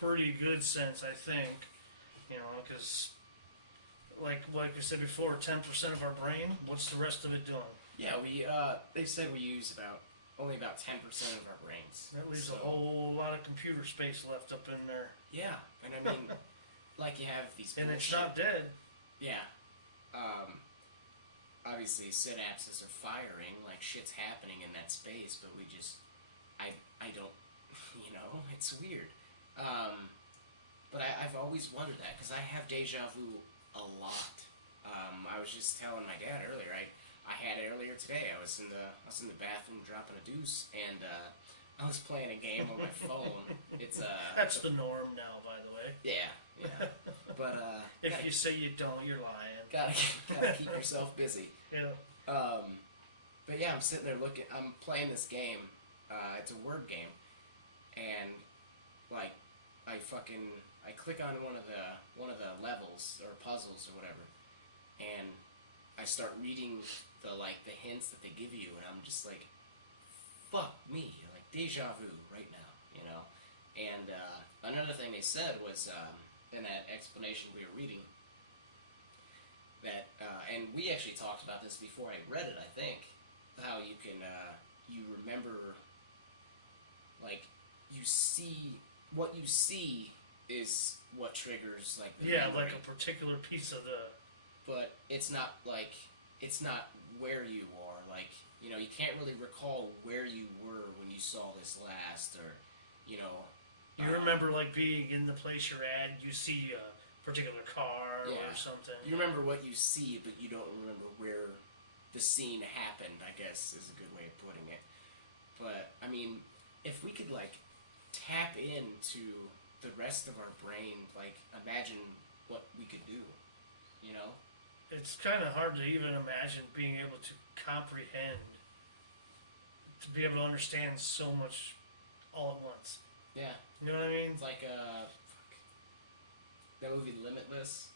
pretty good sense, I think. Because like I said before, 10% of our brain. What's the rest of it doing? Yeah, they said we use only about 10% of our brains. That leaves a whole lot of computer space left up in there. Yeah, and I mean, like you have these. And it's not dead. Yeah. Um, Obviously synapses are firing, like shit's happening in that space, but I don't, it's weird. But I've always wondered that because I have deja vu a lot. I was just telling my dad earlier. I had it earlier today. I was in the bathroom dropping a deuce, and I was playing a game on my phone. It's That's the norm now, by the way. yeah. But if you say you don't, you're lying. Gotta keep yourself busy. Yeah. But yeah, I'm sitting there I'm playing this game. It's a word game, and like I click on one of the levels or puzzles or whatever, and I start reading the hints that they give you, and I'm just like, fuck me, like deja vu right now, And another thing they said was in that explanation we were reading that, and we actually talked about this before I read it. I think how you can you remember, like you see what you see is what triggers like the memory. Like a particular piece of the. But it's not where you are. Like you can't really recall where you were when you saw this last, or you remember like being in the place you're at. You see a particular car or something. You remember what you see, but you don't remember where the scene happened. I guess is a good way of putting it. But I mean, if we could like tap into the rest of our brain, like imagine what we could do. It's kind of hard to even imagine being able to comprehend, to be able to understand so much all at once. Yeah. You know what I mean? It's like that movie Limitless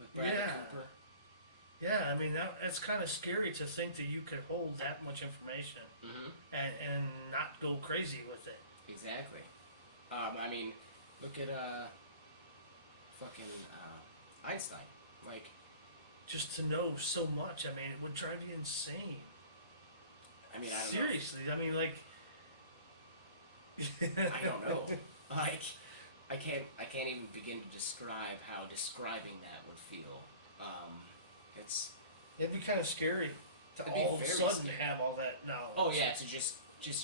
with Bradley Cooper. Yeah, I mean that's kind of scary to think that you could hold that much information and not go crazy with it. Exactly. I mean, look at fucking Einstein. Like, just to know so much, I mean, it would drive you insane. I mean, I don't seriously. know. I mean, like, I don't know. Like, I can't even begin to describe how describing that would feel. It'd be kind of scary to all of a sudden have all that knowledge. Oh yeah, to just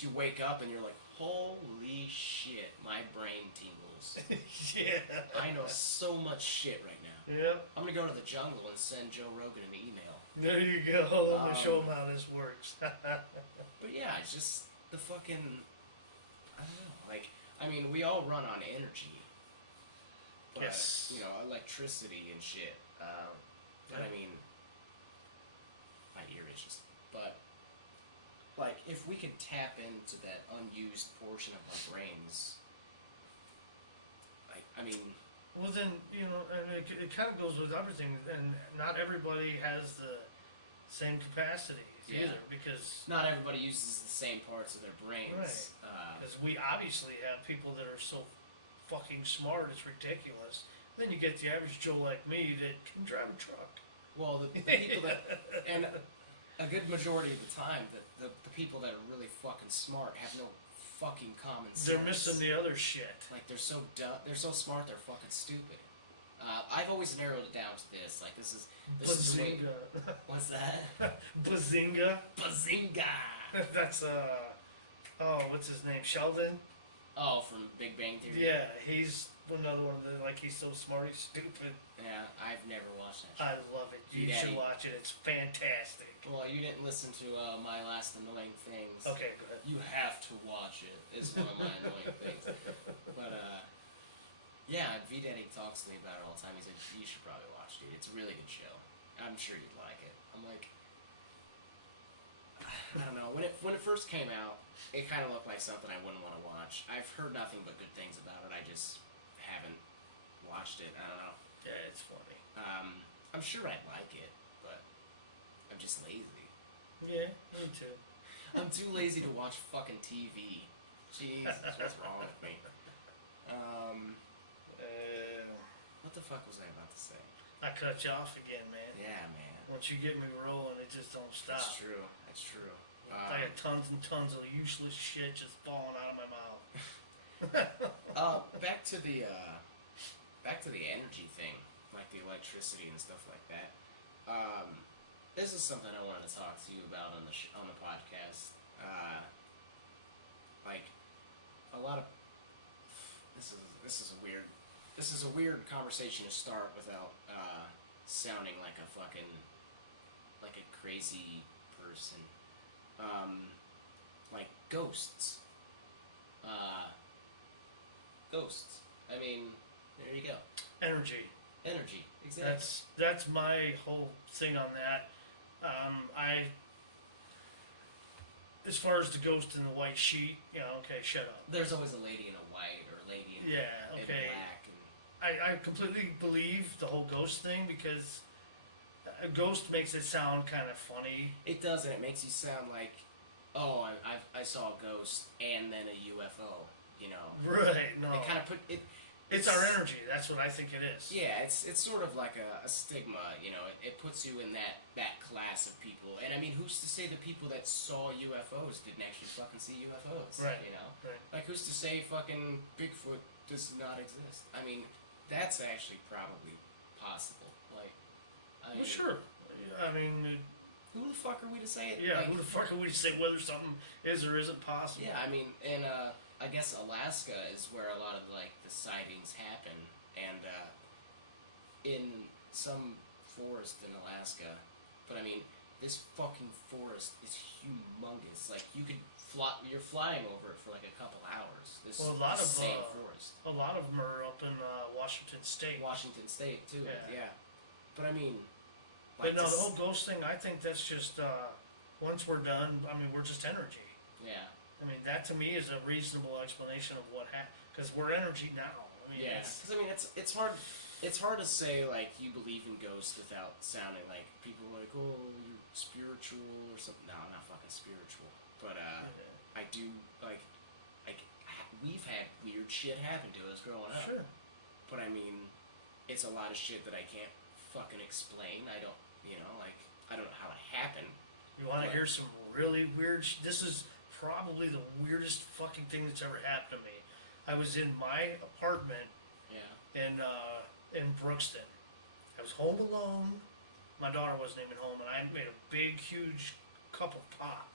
you wake up and you're like, holy shit, my brain tingles. Yeah. I know so much shit right now. Yeah. I'm gonna go to the jungle and send Joe Rogan an email. There you go. I'm gonna show him how this works. But yeah, it's just the fucking, I don't know. Like, I mean, we all run on energy. But, yes. Electricity and shit. But I mean, my ear itches. But like, if we could tap into that unused portion of our brains, like, I mean. Well, then, it kind of goes with everything, and not everybody has the same capacities either, because. Not everybody uses the same parts of their brains. Right. Because we obviously have people that are so fucking smart, it's ridiculous. Then you get the average Joe like me that can drive a truck. Well, the people that. And a good majority of the time, the people that are really fucking smart have no fucking common sense. They're missing the other shit. Like, they're so dumb. They're so smart, they're fucking stupid. I've always narrowed it down to this. Like, this is the way. What's that? Bazinga. Bazinga. That's what's his name? Sheldon. Oh, from Big Bang Theory. Yeah, he's another one that he's so smart, he's stupid. Yeah, I've never watched that show. I love it. You should watch it. It's fantastic. Well, you didn't listen to my last annoying things. Okay, go ahead. You have to watch it. It's one of my annoying things. But yeah, V Daddy talks to me about it all the time. He said you should probably watch it. It's a really good show. I'm sure you'd like it. I'm like, I don't know. When it first came out, it kind of looked like something I wouldn't want to watch. I've heard nothing but good things about it. I just haven't watched it. I don't know. Yeah, it's funny. I'm sure I'd like it, but I'm just lazy. Yeah, me too. I'm too lazy to watch fucking TV. Jesus, what's wrong with me? fuck was I about to say? I cut you off again, man. Yeah, man. Once you get me rolling, it just don't stop. That's true. That's true. I got tons and tons of useless shit just falling out of my mouth. Back to the energy thing, like the electricity and stuff like that. This is something I wanted to talk to you about on the podcast. Like a lot of this is a weird conversation to start without sounding like a crazy person. Like ghosts. Ghosts. I mean, there you go. Energy. Energy. Exactly. That's my whole thing on that. As far as the ghost in the white sheet, okay, shut up. There's always a lady in a white or a lady in black. I completely believe the whole ghost thing because a ghost makes it sound kind of funny. It does, and it makes you sound like, oh, I saw a ghost and then a UFO. Right? No. It kind of put it. It's our energy. That's what I think it is. Yeah, it's sort of like a stigma. It puts you in that class of people. And I mean, who's to say the people that saw UFOs didn't actually fucking see UFOs? Right. Right. Like, who's to say fucking Bigfoot does not exist? I mean, that's actually probably possible. Like, Well, sure. I mean, who the fuck are we to say it? Yeah, who the fuck are we to say whether something is or isn't possible? Yeah, I mean, and I guess Alaska is where a lot of the sightings happen, and in some forest in Alaska. But I mean, this fucking forest is humongous. Like, you're flying over it for like a couple hours. This same forest. A lot of them are up in Washington State. Washington State too. Yeah. But I mean, but no, the whole ghost thing. I think that's just once we're done. I mean, we're just energy. Yeah. I mean, that to me is a reasonable explanation of what happened, because we're energy now. I mean, yeah, it's hard. It's hard to say like you believe in ghosts without sounding like people are like, oh, you're spiritual or something. No, I'm not fucking spiritual, but I do like we've had weird shit happen to us growing up. Sure. But I mean, it's a lot of shit that I can't fucking explain. I don't know how it happened. You want to hear some really weird? This is probably the weirdest fucking thing that's ever happened to me. I was in my apartment in Brookston. I was home alone. My daughter wasn't even home, and I made a big, huge cup of pop.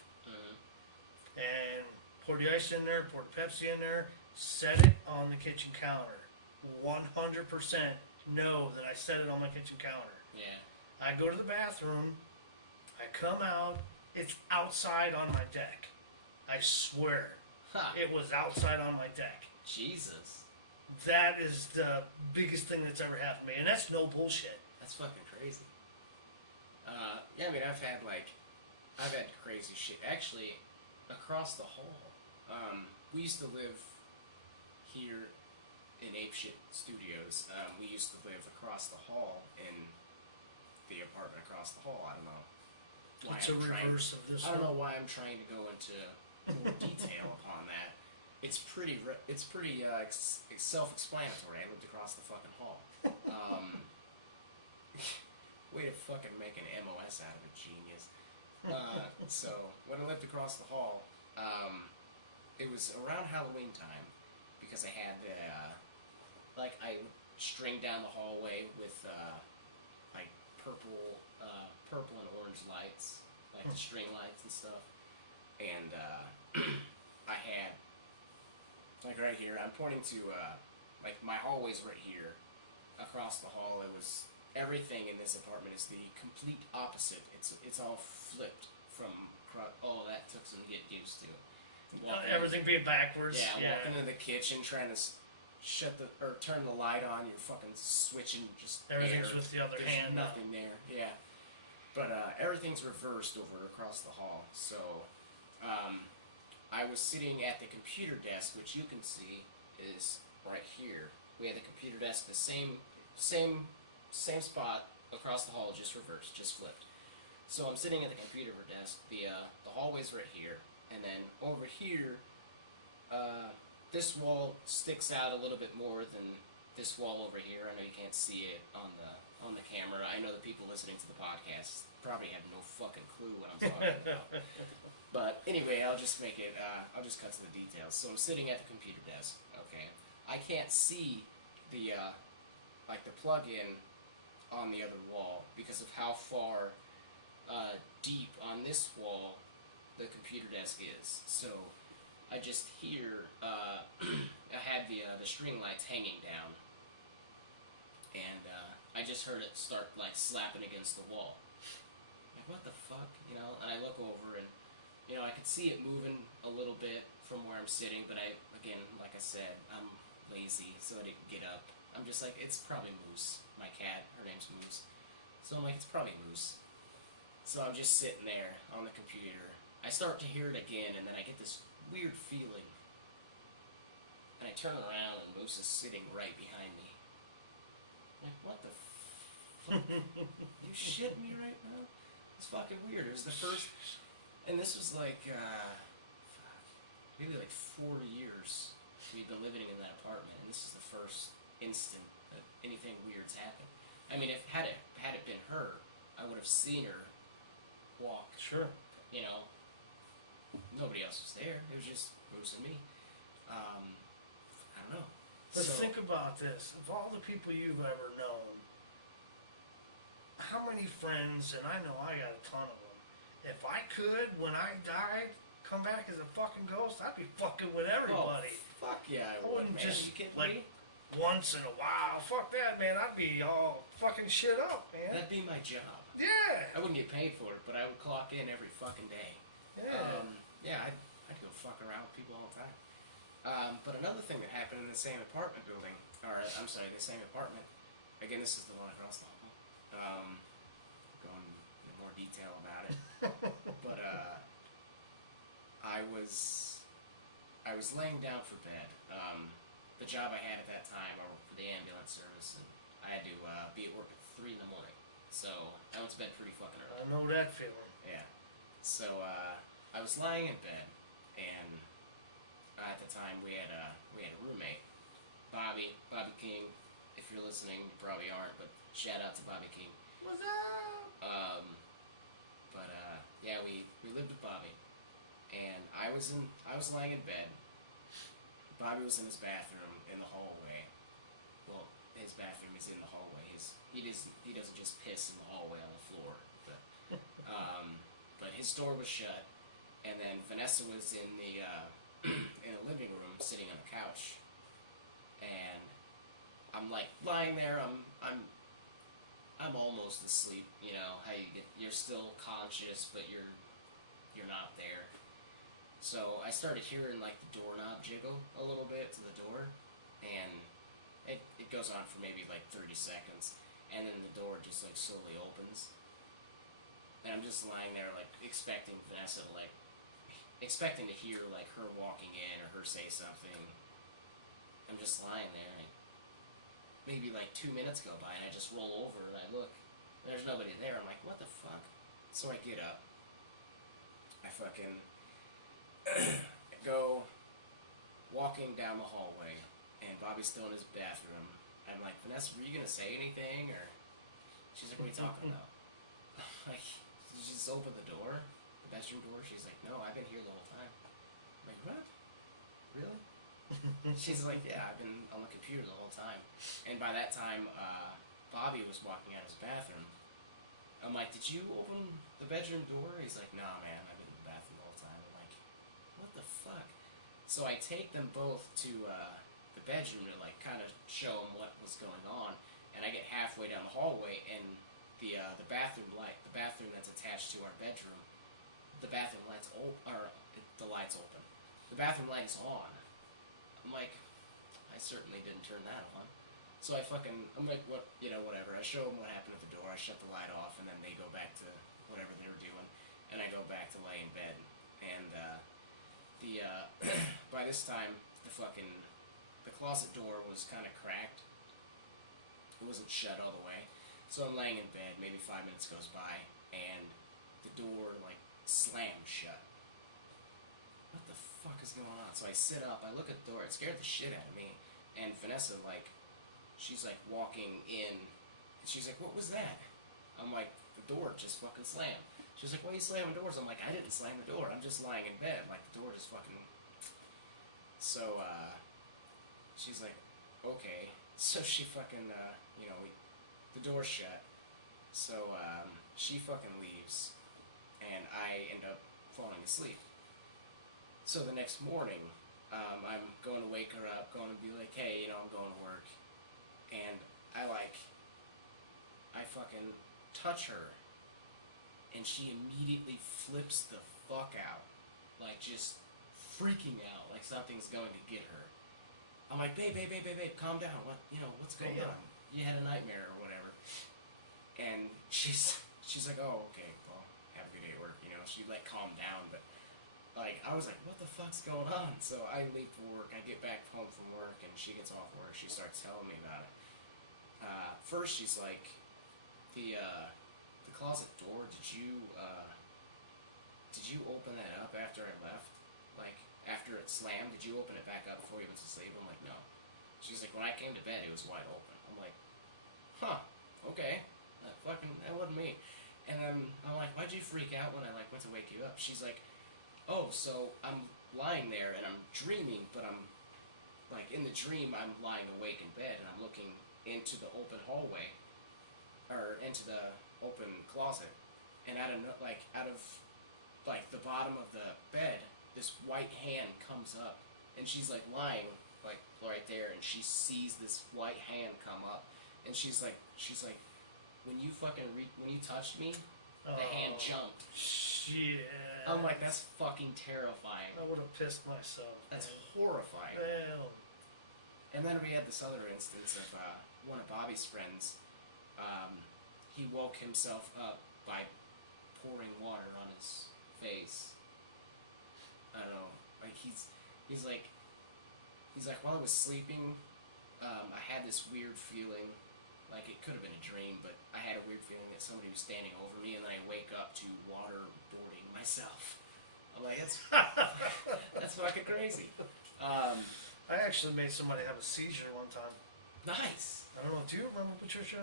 And poured the ice in there, poured Pepsi in there, set it on the kitchen counter. 100% know that I set it on my kitchen counter. Yeah. I go to the bathroom. I come out. It's outside on my deck. I swear. It was outside on my deck. Jesus. That is the biggest thing that's ever happened to me. And that's no bullshit. That's fucking crazy. Yeah, I mean, I've had crazy shit. Actually, across the hall, we used to live here in Apeshit Studios. We used to live across the hall in the apartment across the hall. I don't know. It's a reverse of this. I don't know why I'm trying to go into more detail upon that. It's pretty self-explanatory. I lived across the fucking hall. Way to fucking make an MOS out of a genius. So when I lived across the hall, it was around Halloween time because I had I stringed down the hallway with purple and orange lights, like the string lights and stuff. And I had, like right here, I'm pointing to, my hallway's right here. Across the hall, everything in this apartment is the complete opposite. It's all flipped from, that took some to get used to. Everything being backwards. Yeah, walking into the kitchen, trying to turn the light on, you're fucking switching just everything's air. With the other There's hand. nothing there, yeah. But everything's reversed over across the hall. So I was sitting at the computer desk, which you can see is right here. We had the computer desk, the same spot across the hall, just reversed, just flipped. So I'm sitting at the computer desk. The hallway's right here, and then over here, this wall sticks out a little bit more than this wall over here. I know you can't see it on the camera. I know the people listening to the podcast probably have no fucking clue what I'm talking about. But anyway, I'll just make it. I'll just cut to the details. So I'm sitting at the computer desk. Okay, I can't see the like the plug-in on the other wall because of how far deep on this wall the computer desk is. So I just hear I had the string lights hanging down, and I just heard it start like slapping against the wall. Like, what the fuck, you know? And I look over, and you know, I could see it moving a little bit from where I'm sitting, but again, like I said, I'm lazy, so I didn't get up. I'm just like, it's probably Moose, my cat. Her name's Moose. So I'm like, it's probably Moose. So I'm just sitting there on the computer. I start to hear it again, and then I get this weird feeling. And I turn around, and Moose is sitting right behind me. I'm like, what the fuck? You shitting me right now? It's fucking weird. It was the first... And this was like, maybe like 4 years we'd been living in that apartment, and this is the first instant that anything weird's happened. I mean, had it been her, I would have seen her walk. Sure. You know, nobody else was there. It was just Bruce and me. I don't know. But think about this. Of all the people you've ever known, how many friends, and I know I got a ton of them, if I could, when I died, come back as a fucking ghost, I'd be fucking with everybody. Oh, fuck yeah, I wouldn't man. just, like, once in a while. Fuck that, man. I'd be all fucking shit up, man. That'd be my job. Yeah. I wouldn't get paid for it, but I would clock in every fucking day. Yeah. Yeah, I'd go fuck around with people all the time. But another thing that happened in the same apartment building, or I'm sorry, the same apartment, again, this is the one across the hall, going into more detail about it, but I was laying down for bed. The job I had at that time, I worked for the ambulance service, and I had to be at work at 3 in the morning, so I went to bed pretty fucking early. I know that feeling. Yeah. So I was lying in bed, and at the time we had a roommate, Bobby King. If you're listening, you probably aren't, but shout out to Bobby King. What's up? Yeah, we lived with Bobby, and I was lying in bed. Bobby was in his bathroom in the hallway. Well, his bathroom is in the hallway. He doesn't just piss in the hallway on the floor, but his door was shut, and then Vanessa was in the in the living room sitting on the couch, and I'm like lying there. I'm almost asleep. You know how you're still conscious, but you're not there. So I started hearing like the doorknob jiggle a little bit to the door, and it goes on for maybe like 30 seconds, and then the door just like slowly opens, and I'm just lying there like expecting Vanessa to expecting to hear like her walking in or her say something. I'm just lying there, and maybe like 2 minutes go by, and I just roll over and I look, and there's nobody there. I'm like, what the fuck? So I get up, I fucking go walking down the hallway, and Bobby's still in his bathroom. I'm like, Vanessa, were you gonna say anything? Or she's like, what are you talking about? I'm like, did you just open the door, the bedroom door? She's like, no, I've been here the whole time. I'm like, what? Really? She's like, yeah, I've been on the computer the whole time. And by that time, Bobby was walking out of his bathroom. I'm like, did you open the bedroom door? He's like, nah, man, I've been in the bathroom the whole time. I'm like, what the fuck? So I take them both to the bedroom to like kind of show them what was going on. And I get halfway down the hallway, and the bathroom light, the bathroom that's attached to our bedroom, the bathroom light's the light's open. The bathroom light is on. I'm like, I certainly didn't turn that on. So I'm like, what, whatever. I show them what happened at the door. I shut the light off, and then they go back to whatever they were doing, and I go back to lay in bed. And by this time, the closet door was kind of cracked. It wasn't shut all the way. So I'm laying in bed. Maybe 5 minutes goes by, and the door like slams shut. What the fuck is going on? So I sit up, I look at the door, it scared the shit out of me, and Vanessa she's like walking in, and she's like, "What was that?" I'm like, "The door just fucking slammed." She's like, "Why are you slamming doors?" I'm like, "I didn't slam the door. I'm just lying in bed. Like the door just fucking." So she's like, "Okay." So she fucking the door's shut. So she fucking leaves, and I end up falling asleep. So the next morning, I'm going to wake her up, going to be like, "Hey, I'm going to work," and I fucking touch her, and she immediately flips the fuck out, like just freaking out, like something's going to get her. I'm like, babe, calm down. What's going on? You had a nightmare or whatever. And she's like, "Oh, okay, well, have a good day at work." She like calmed down, but like I was like, "What the fuck's going on?" So I leave for work. I get back home from work, and she gets off work. She starts telling me about it. First, she's like, the closet door. Did you open that up after I left? Like after it slammed, did you open it back up before you went to sleep? I'm like, "No." She's like, "When I came to bed, it was wide open." I'm like, "Huh, okay, that wasn't me." And I'm like, "Why'd you freak out when I like went to wake you up?" She's like, "Oh, so I'm lying there and I'm dreaming, but I'm like in the dream I'm lying awake in bed and I'm looking into the open hallway or into the open closet, and out of the bottom of the bed, this white hand comes up, and she's like lying like right there, and she sees this white hand come up, and she's like, when you touched me, the hand jumped." Shit. I'm like, "That's fucking terrifying." I would have pissed myself. That's horrifying. Hell. And then we had this other instance of one of Bobby's friends. He woke himself up by pouring water on his face. I don't know. Like he's like while I was sleeping, I had this weird feeling. Like it could have been a dream, but I had a weird feeling that somebody was standing over me, and then I wake up to waterboarding myself. I'm like, that's fucking crazy. I actually made somebody have a seizure one time. Nice. I don't know. Do you remember, Patricia?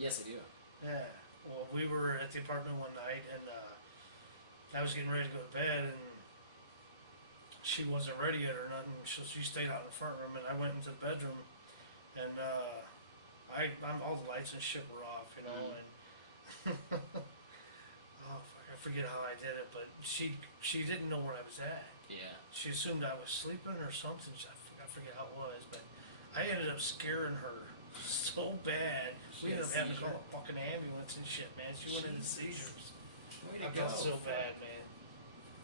Yes, I do. Yeah. Well, we were at the apartment one night, and I was getting ready to go to bed, and she wasn't ready yet or nothing. So she stayed out in the front room, and I went into the bedroom, and I'm all the lights and shit were off, and oh fuck, I forget how I did it, but she didn't know where I was at. Yeah. She assumed I was sleeping or something. I forget how it was, but I ended up scaring her so bad. We ended up having to call a fucking ambulance and shit, man. She went into seizures. Way to I go. felt so bad, man.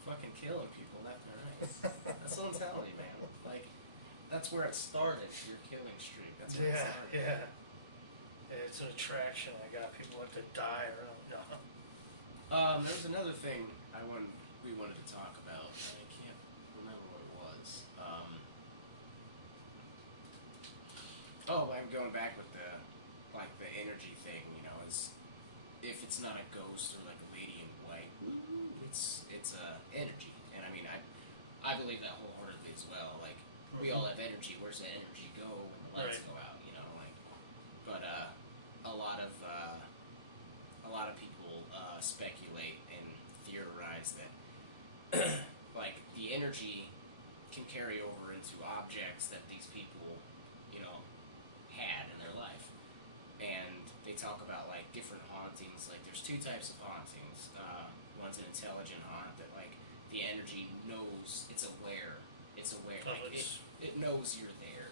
Fucking killing people left and right. That's what I'm telling you, man. Like, that's where it started, your killing streak. That's where it started. Yeah. It's an attraction. I got people like to die or no. There was another thing we wanted to talk about. I can't remember what it was. I'm going back with the energy thing. Is if it's not a ghost or like a lady in white, it's energy. And I mean, I believe that wholeheartedly as well. Like we all have energy. Where's that energy go when the lights go out? But a lot of people speculate and theorize that like the energy can carry over into objects that these people had in their life, and they talk about like different hauntings. Like there's two types of hauntings. One's an intelligent haunt that like the energy knows, it's aware, like it knows you're there.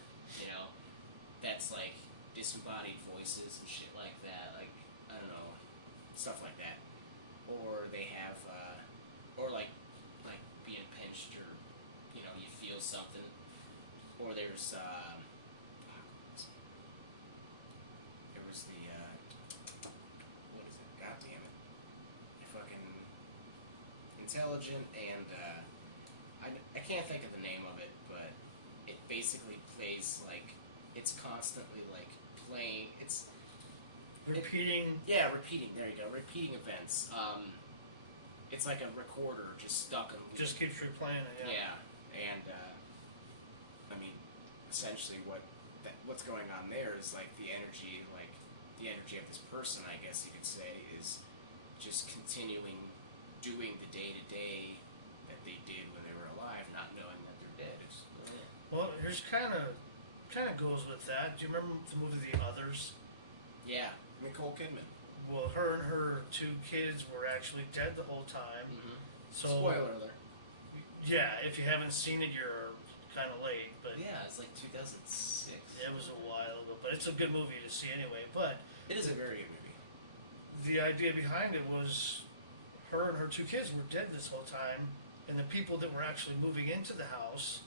That's like disembodied voices and shit like that. Like I don't know, stuff like that. Or they have, or like being pinched, or you feel something. Or there's there was the what is it? God damn it! Fucking intelligent and I can't think of the name of it, but it basically plays like it's constantly like playing. It's repeating. Repeating. There you go. Repeating events. It's like a recorder just stuck in. Just keeps replaying it. Yeah, and I mean, essentially what what's going on there is like the energy of this person, I guess you could say, is just continuing doing the day-to-day that they did when they were alive, not knowing that they're dead. Well, here's kind of goes with that. Do you remember the movie The Others? Yeah, Nicole Kidman. Well, her and her 2 kids were actually dead the whole time. Mm-hmm. So, spoiler alert. Yeah, if you haven't seen it, you're kind of late. But yeah, it's like 2006. It was a while ago, but it's a good movie to see anyway. But it is a very good movie. The idea behind it was her and her 2 kids were dead this whole time, and the people that were actually moving into the house,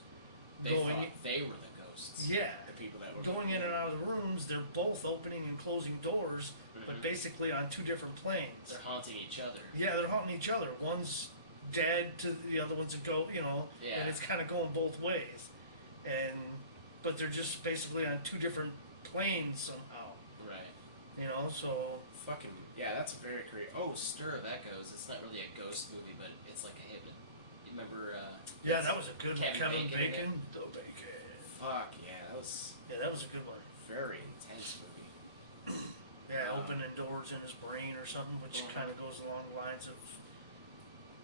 they thought they were the ghosts. Yeah, the people that were going in and out of the rooms. They're both opening and closing doors, but basically on 2 different planes. They're haunting each other. Yeah, they're haunting each other. One's dead to the other one's a ghost, and it's kind of going both ways. But they're just basically on 2 different planes somehow. Right. So fucking yeah, that's very creepy. Oh, Stir of Echoes. It's not really a ghost movie, but it's like a hypnot. You remember? Yeah, that was a good one. Kevin Bacon. The Bacon. Fuck yeah, that was. Yeah, that was a good one. Very intense movie. Yeah, opening doors in his brain or something, which kind of goes along the lines of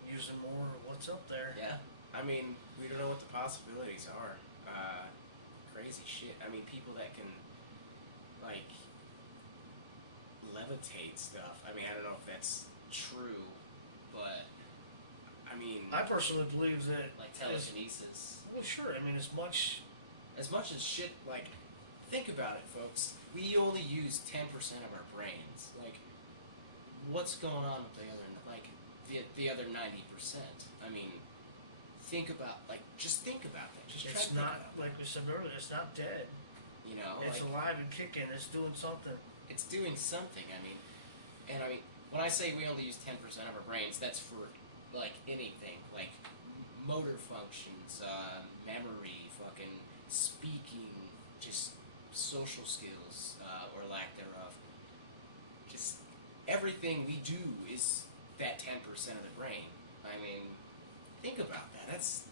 using more of what's up there. Yeah, I mean, we don't know what the possibilities are. Crazy shit. I mean, people that can like levitate stuff. I mean, I don't know if that's true, but I mean, I personally believe that like telekinesis. Well, sure. I mean, as much as shit. Like, think about it, folks. We only use 10% of our brains. Like, what's going on with the other 90%? I mean, just think about that. It's not, like we said earlier, it's not dead. It's alive and kicking. It's doing something. It's doing something. I mean, when I say we only use 10% of our brains, that's for like anything, like motor functions, memory, fucking speaking, just social skills or lack thereof. Just everything we do is that 10% of the brain. I mean, think about that. That's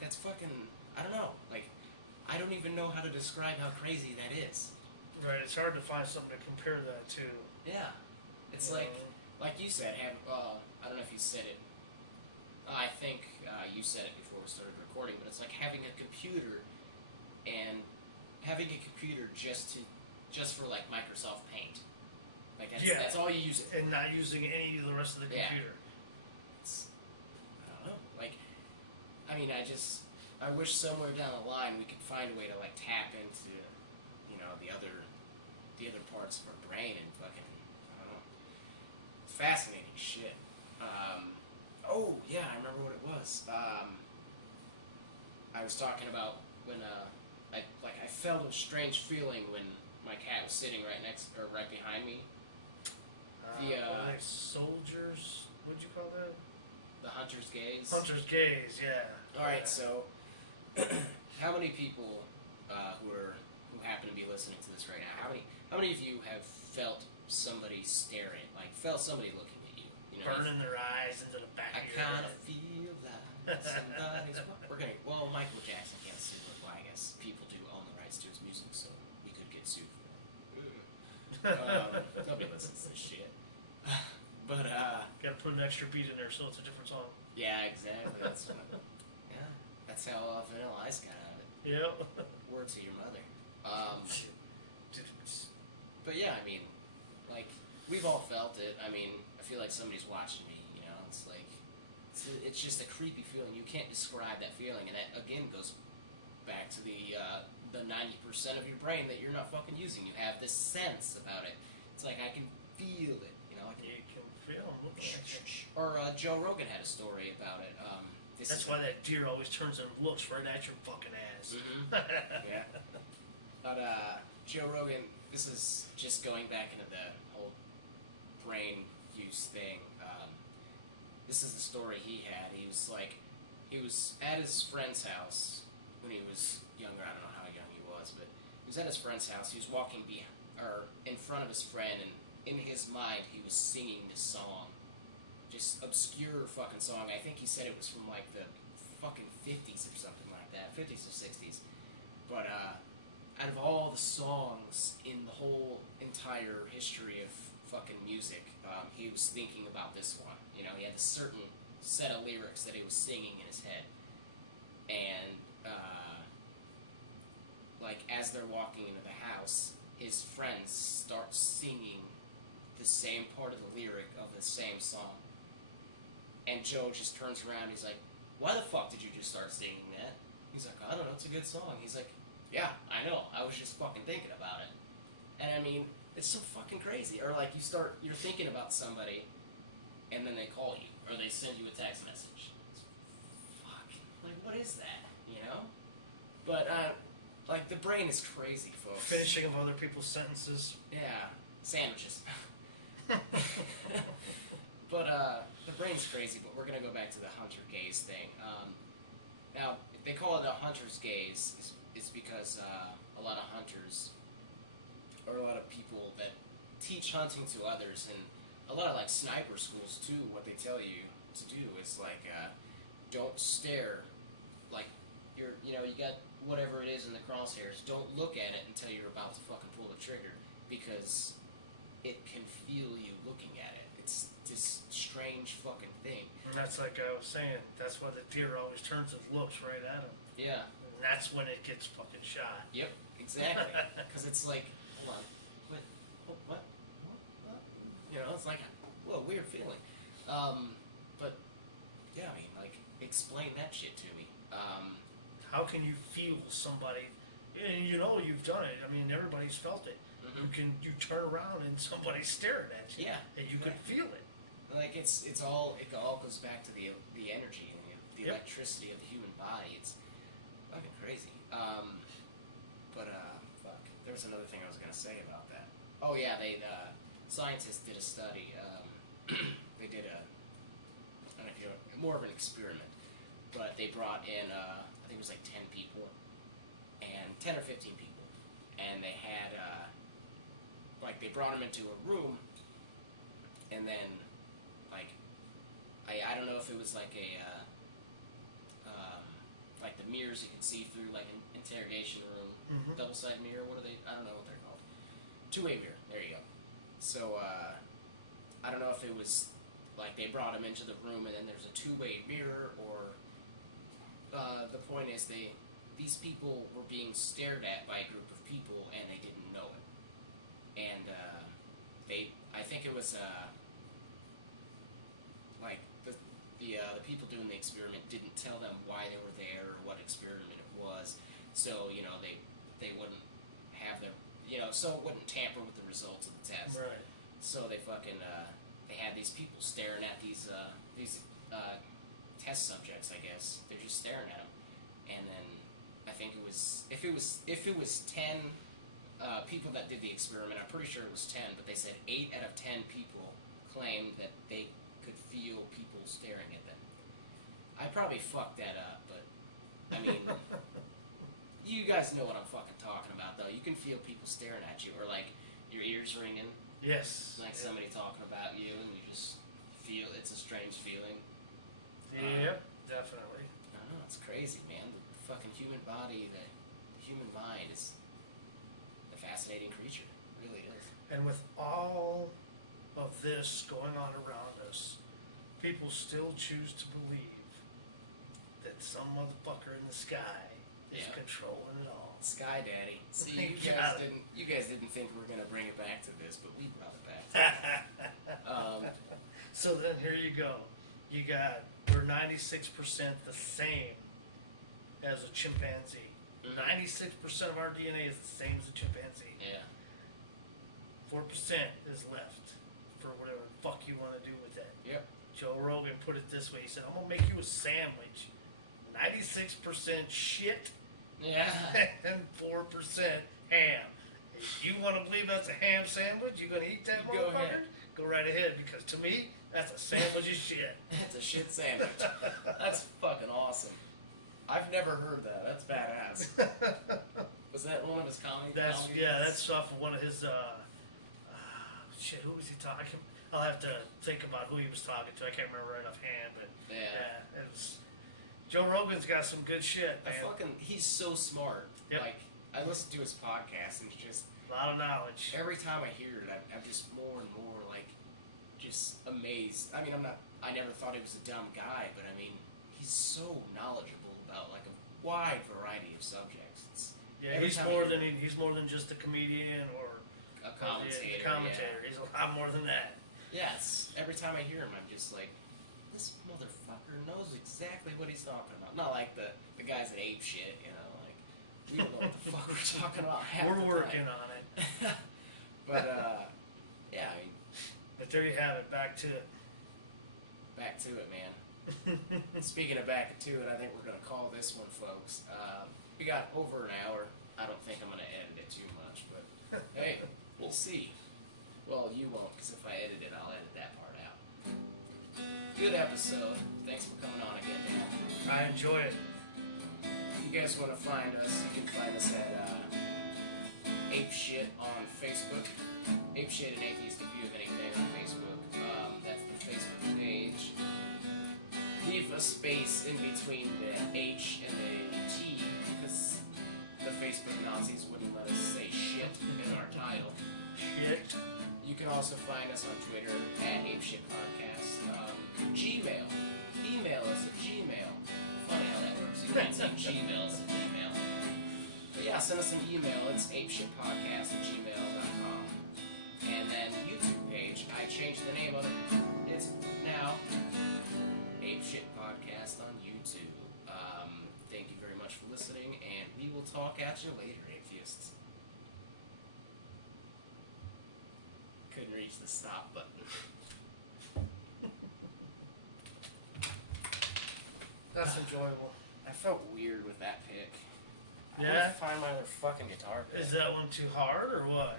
fucking, I don't know. Like, I don't even know how to describe how crazy that is. Right, it's hard to find something to compare that to. Yeah. It's like you said, I don't know if you said it. I think you said it before we started recording, but it's like having a computer and having a computer just for like Microsoft Paint. Like that's all you use it for. And not using any of the rest of the computer. I don't know. Like, I mean, I wish somewhere down the line we could find a way to like tap into, the other parts of our brain and fucking, I don't know. Fascinating shit. Oh yeah, I remember what it was. I was talking about when I felt a strange feeling when my cat was sitting right behind me. Like soldiers, what'd you call that? The hunter's gaze. Hunter's gaze, yeah. All right, so how many people who happen to be listening to this right now? How many of you have felt somebody staring, like felt somebody looking at you? Burning their eyes into the back of your head. I kind of feel like somebody's. Well, Michael Jackson can't sue, but I guess people do own the rights to his music, so we could get sued for that. Nobody listens to this shit. But gotta put an extra beat in there so it's a different song. Yeah, exactly. That's how Vanilla Ice got out of it. Yep. Word to your mother. But yeah, I mean, like, we've all felt it. I mean, I feel like somebody's watching me. It's like it's just a creepy feeling. You can't describe that feeling, and that again goes back to the 90% of your brain that you're not fucking using. You have this sense about it. It's like I can feel it. You can feel it. Or Joe Rogan had a story about it. That's why that deer always turns and looks right at your fucking ass. Mm-hmm. Yeah. But Joe Rogan, this is just going back into the whole brain use thing. This is the story he had. He was at his friend's house when he was younger. I don't know how young he was, but he was at his friend's house. He was walking in front of his friend, and in his mind, he was singing this song. Just obscure fucking song. I think he said it was from like the fucking 50s or something like that. 50s or 60s. But out of all the songs in the whole entire history of fucking music, he was thinking about this one. You know, he had a certain set of lyrics that he was singing in his head. And, like, as they're walking into the house, his friends start singing the same part of the lyric of the same song. And Joe just turns around, he's like, why the fuck did you just start singing that? He's like, I don't know, it's a good song. He's like, yeah, I know, I was just fucking thinking about it. And I mean, it's so fucking crazy. Or like, you're thinking about somebody, and then they call you, or they send you a text message. It's fucking, like, what is that, you know? But, like, the brain is crazy, folks. Finishing of other people's sentences. Yeah, sandwiches. But, the brain's crazy, but we're gonna go back to the hunter gaze thing. Now, they call it a hunter's gaze, it's because, a lot of hunters, or a lot of people that teach hunting to others, and a lot of, like, sniper schools, too, what they tell you to do is, like, don't stare, like, you got whatever it is in the crosshairs, don't look at it until you're about to fucking pull the trigger, because it can feel you looking at it. It's this strange fucking thing. And that's like I was saying, that's why the deer always turns and looks right at him. Yeah. And that's when it gets fucking shot. Yep, exactly. Because it's like, hold on, what? You know, it's like, whoa, weird feeling. But, yeah, I mean, like, explain that shit to me. How can you feel somebody, and you know you've done it, I mean, everybody's felt it. Mm-hmm. You turn around and somebody's staring at you. Yeah. And you can feel it. Like, it all goes back to the energy and the Yep. electricity of the human body. It's fucking crazy. Fuck. There was another thing I was gonna say about that. Oh yeah, scientists did a study. They did I don't know if you know, more of an experiment, but they brought in, I think it was like 10 people, and 10 or 15 people, and they had, like, they brought them into a room, and then, like, I don't know if it was like like the mirrors you could see through, like an interrogation room, double-sided mirror, I don't know what they're called. Two-way mirror, there you go. So, I don't know if it was, like, they brought him into the room and then there's a two-way mirror, or, the point is these people were being stared at by a group of people and they didn't know it. And, I think it was, like, the people doing the experiment didn't tell them why they were there or what experiment it was, so, you know, they wouldn't have their, you know, so it wouldn't tamper with the results of the test. Right. So they fucking, they had these people staring at these test subjects, I guess. They're just staring at them. And then, I think it was, if it was 10 people that did the experiment, I'm pretty sure it was 10, but they said 8 out of 10 people claimed that they could feel people staring at them. I probably fucked that up, but, I mean, you guys know what I'm fucking talking about, though. You can feel people staring at you, or, like, your ears ringing. Yes. Like somebody talking about you, and you just feel, it's a strange feeling. Yeah, definitely. I don't know, it's crazy, man. The fucking human body, the human mind is a fascinating creature. It really is. And with all of this going on around us, people still choose to believe that some motherfucker in the sky is controlling it all. Sky Daddy. See, you guys didn't think we were gonna bring it back to this, but we brought it back to it. So then here you go. We're 96% the same as a chimpanzee. 96% of our DNA is the same as a chimpanzee. Yeah. 4% is left for whatever the fuck you want to do with it. Yep. Joe Rogan put it this way. He said, I'm going to make you a sandwich. 96% shit Yeah. and 4% ham. If you want to believe that's a ham sandwich, you're going to eat that Go motherfucker? ahead. Go right ahead, because to me, that's a sandwich of shit. It's a shit sandwich. That's fucking awesome. I've never heard that. That's badass. Was that one of his comedy? That's off of one of his, shit, who was he talking? I'll have to think about who he was talking to. I can't remember right offhand, but it was, Joe Rogan's got some good shit, man. He's so smart. Yep. Like, I listen to his podcast, and it's just a lot of knowledge. every time I hear it, I'm just more and more like just amazed. I mean, I never thought he was a dumb guy, but I mean, he's so knowledgeable about like a wide variety of subjects. Yeah, he's more than just a comedian or a commentator. The commentator. Yeah. He's a lot more than that. Yes. Every time I hear him, I'm just like, this motherfucker knows exactly what he's talking about. Not like the guys that ape shit, you know, like we don't know what the fuck we're talking about. We're working on it. But yeah, I mean. But there you have it. Back to it. Back to it, man. Speaking of back to it, I think we're gonna call this one, folks. We got over an hour. I don't think I'm gonna edit it too much, but hey, we'll see. Well, you won't, because if I edit it, I'll edit that part out. Good episode. Thanks for coming on again, Dan. I enjoy it. If you guys want to find us, you can find us at Ape Shit on Facebook. Ape Shit and Atheist Review of Anything on Facebook. That's the Facebook page. Leave a space in between the H and the T, because the Facebook Nazis wouldn't let us say shit in our title. Shit. You can also find us on Twitter at ApeShit Podcast. Gmail. Email us at Gmail. Funny how that works. You can't say Gmail as a Gmail. But yeah, send us an email. It's apeshitpodcast@gmail.com. And then YouTube page. I changed the name of it. It's now ApeShit Podcast on YouTube. Thank you very much for listening, and we will talk at you later, atheists. Couldn't reach the stop button. That's enjoyable. I felt weird with that pick. I Yeah? want to find my other fucking guitar pick. Is that one too hard or what?